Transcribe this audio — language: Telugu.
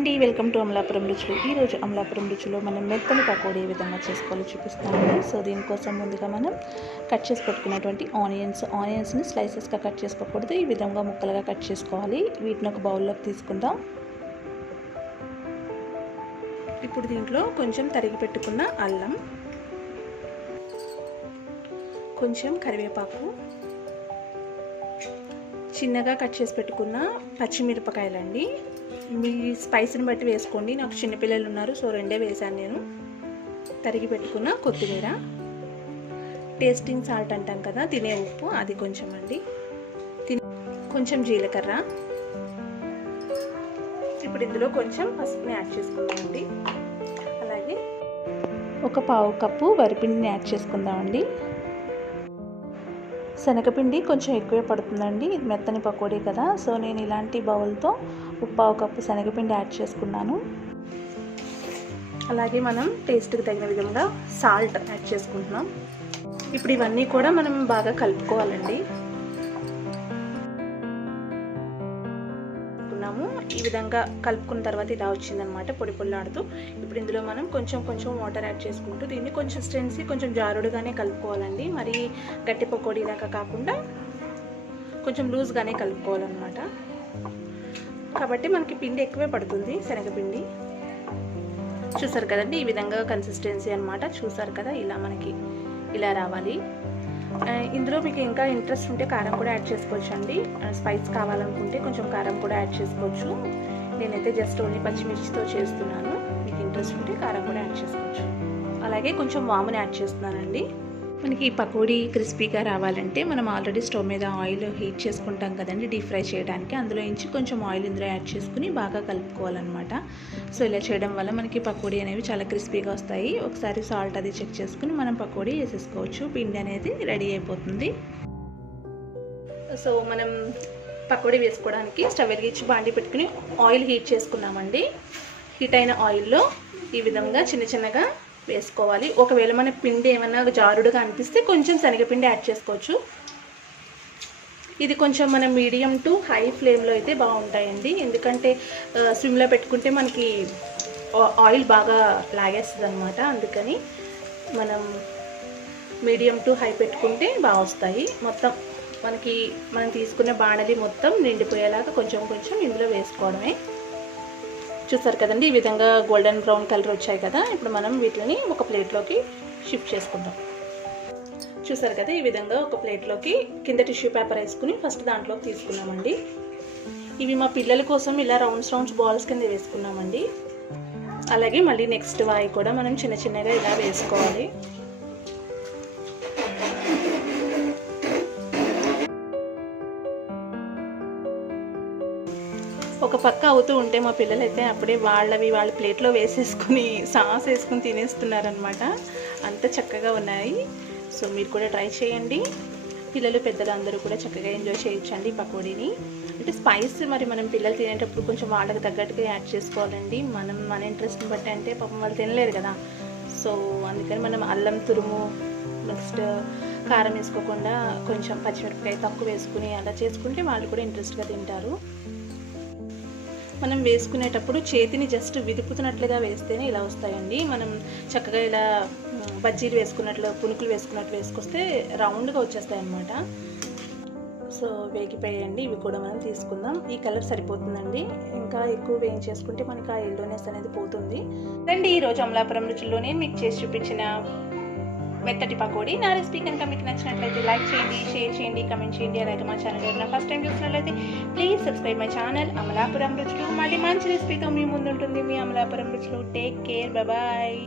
అండి, వెల్కమ్ టు అమలాపురం రుచులు. ఈరోజు అమలాపురం రుచులో మనం మెత్తని పకోడీ ఏ విధంగా చేసుకోవాలో చూపిస్తామండి. సో దీనికోసం ముందుగా మనం కట్ చేసి పెట్టుకున్నటువంటి ఆనియన్స్ని స్లైసెస్గా కట్ చేసుకోకూడదు, ఈ విధంగా ముక్కలుగా కట్ చేసుకోవాలి. వీటిని ఒక బౌల్లోకి తీసుకుందాం. ఇప్పుడు దీంట్లో కొంచెం తరిగి పెట్టుకున్న అల్లం, కొంచెం కరివేపాకు, చిన్నగా కట్ చేసి పెట్టుకున్న పచ్చిమిరపకాయలండి. మీ స్పైస్ని బట్టి వేసుకోండి. నాకు చిన్నపిల్లలు ఉన్నారు, సో 2 వేసాను నేను. తరిగి పెట్టుకున్న కొత్తిమీర, టేస్టింగ్ సాల్ట్ అంటాం కదా, తినే ఉప్పు, అది కొంచెం అండి. కొంచెం జీలకర్ర. ఇప్పుడు ఇందులో కొంచెం పసుపుని యాడ్ చేసుకుందామండి. అలాగే ఒక పావు కప్పు వరిపిండిని యాడ్ చేసుకుందామండి. శనగపిండి కొంచెం ఎక్కువే పడుతుందండి, ఇది మెత్తని పకోడీ కదా, సో నేను ఇలాంటి బౌల్తో పావు కప్పు శనగపిండి యాడ్ చేసుకున్నాను. అలాగే మనం టేస్ట్కి తగిన విధంగా సాల్ట్ యాడ్ చేసుకుంటున్నాం. ఇప్పుడు ఇవన్నీ కూడా మనం బాగా కలుపుకోవాలండి. ఈ విధంగా కలుపుకున్న తర్వాత ఇలా వచ్చిందనమాట, పొడి పొల్లాడుతూ. ఇప్పుడు ఇందులో మనం కొంచెం వాటర్ యాడ్ చేసుకుంటూ దీన్ని కన్సిస్టెన్సీ కొంచెం జారుడుగానే కలుపుకోవాలండి. మరి గట్టి పకోడీ దాకా కాకుండా కొంచెం లూజ్గానే కలుపుకోవాలన్నమాట. కాబట్టి మనకి పిండి ఎక్కువే పడుతుంది, శనగపిండి. చూసారు కదండి, ఈ విధంగా కన్సిస్టెన్సీ అనమాట. చూసారు కదా, ఇలా మనకి ఇలా రావాలి. ఇందులో మీకు ఇంకా ఇంట్రెస్ట్ ఉంటే కారం కూడా యాడ్ చేసుకోవచ్చు అండి. స్పైస్ కావాలనుకుంటే కొంచెం కారం కూడా యాడ్ చేసుకోవచ్చు. నేనైతే జస్ట్ ఓన్లీ పచ్చిమిర్చితో చేస్తున్నాను. మీకు ఇంట్రెస్ట్ ఉంటే కారం కూడా యాడ్ చేసుకోవచ్చు. అలాగే కొంచెం వాముని యాడ్ చేస్తున్నానండి. మనకి ఈ పకోడీ క్రిస్పీగా రావాలంటే మనం ఆల్రెడీ స్టవ్ మీద ఆయిల్ హీట్ చేసుకుంటాం కదండి, డీప్ ఫ్రై చేయడానికి. అందులో నుంచి కొంచెం ఆయిల్ ఇందులో యాడ్ చేసుకుని బాగా కలుపుకోవాలన్నమాట. సో ఇలా చేయడం వల్ల మనకి పకోడీ అనేవి చాలా క్రిస్పీగా వస్తాయి. ఒకసారి సాల్ట్ అది చెక్ చేసుకుని మనం పకోడీ వేసేసుకోవచ్చు. పిండి అనేది రెడీ అయిపోతుంది. సో మనం పకోడీ వేసుకోవడానికి స్టవ్ వెలిగించి బాండి పెట్టుకుని ఆయిల్ హీట్ చేసుకున్నామండి. హీట్ అయిన ఆయిల్లో ఈ విధంగా చిన్నగా వేసుకోవాలి. ఒకవేళ మన పిండి ఏమన్నా జారుడుగా అనిపిస్తే కొంచెం శనగపిండి యాడ్ చేసుకోవచ్చు. ఇది కొంచెం మనం మీడియం టు హై ఫ్లేమ్లో అయితే బాగుంటాయండి. ఎందుకంటే స్విమ్లో పెట్టుకుంటే మనకి ఆయిల్ బాగా లాగేస్తుంది అనమాట. అందుకని మనం మీడియం టు హై పెట్టుకుంటే బాగా వస్తాయి. మొత్తం మనం తీసుకునే బాణలి మొత్తం నిండిపోయేలాగా కొంచెం ఇందులో వేసుకోవడమే. చూసారు కదండి, ఈ విధంగా గోల్డెన్ బ్రౌన్ కలర్ వచ్చాయి కదా. ఇప్పుడు మనం వీటిని ఒక ప్లేట్లోకి షిఫ్ట్ చేసుకుందాం. చూసారు కదా, ఈ విధంగా ఒక ప్లేట్లోకి కింద టిష్యూ పేపర్ వేసుకుని ఫస్ట్ దాంట్లోకి తీసుకున్నామండి. ఇవి మా పిల్లల కోసం ఇలా రౌండ్స్ బాల్స్ కింద వేసుకున్నామండి. అలాగే మళ్ళీ నెక్స్ట్ వాయి కూడా మనం చిన్నగా ఇలా వేసుకోవాలి. ఒక పక్క అవుతూ ఉంటే మా పిల్లలు అయితే అప్పుడే వాళ్ళ ప్లేట్లో వేసేసుకుని సాస్ వేసుకుని తినేస్తున్నారనమాట. అంత చక్కగా ఉన్నాయి. సో మీరు కూడా ట్రై చేయండి. పిల్లలు పెద్దలు అందరూ కూడా చక్కగా ఎంజాయ్ చేయొచ్చండి పకోడీని. అంటే స్పైస్ మరి మనం పిల్లలు తినేటప్పుడు కొంచెం వాళ్ళకి తగ్గట్టుగా యాడ్ చేసుకోవాలండి. మన ఇంట్రెస్ట్ని బట్టి, అంటే పాపం వాళ్ళు తినలేరు కదా. సో అందుకని మనం అల్లం తురుము, నెక్స్ట్ కారం వేసుకోకుండా కొంచెం పచ్చిమిరపకాయ తక్కువ వేసుకుని అలా చేసుకుంటే వాళ్ళు కూడా ఇంట్రెస్ట్గా తింటారు. మనం వేసుకునేటప్పుడు చేతిని జస్ట్ విదుపుతున్నట్లుగా వేస్తేనే ఇలా వస్తాయండి. మనం చక్కగా ఇలా బజ్జీలు వేసుకున్నట్లు, పునుకులు వేసుకున్నట్లు వేసుకొస్తే రౌండ్గా వచ్చేస్తాయి అన్నమాట. సో వేగిపోయాయండి, ఇవి కూడా మనం తీసుకుందాం. ఈ కలర్ సరిపోతుందండి. ఇంకా ఎక్కువ వేయించేసుకుంటే మనకి ఆ ఎల్లోనెస్ అనేది పోతుంది. రండి, ఈరోజు అమలాపురం రుచుల్లో నేను మీకు చేసి చూపించిన మెత్తటి పకోడీ నా రెసిపీ కనుక మీకు నచ్చినట్లయితే లైక్ చేయండి, షేర్ చేయండి, కమెంట్ చేయండి. అలాగే మా ఛానల్ ఎవరైనా ఫస్ట్ టైం చూసినట్లయితే please subscribe my channel Amalapuram రుచులు. మళ్ళీ మంచి రెసిపీతో మీ ముందు ఉంటుంది మీ అమలాపురం రుచులు. Take care, bye.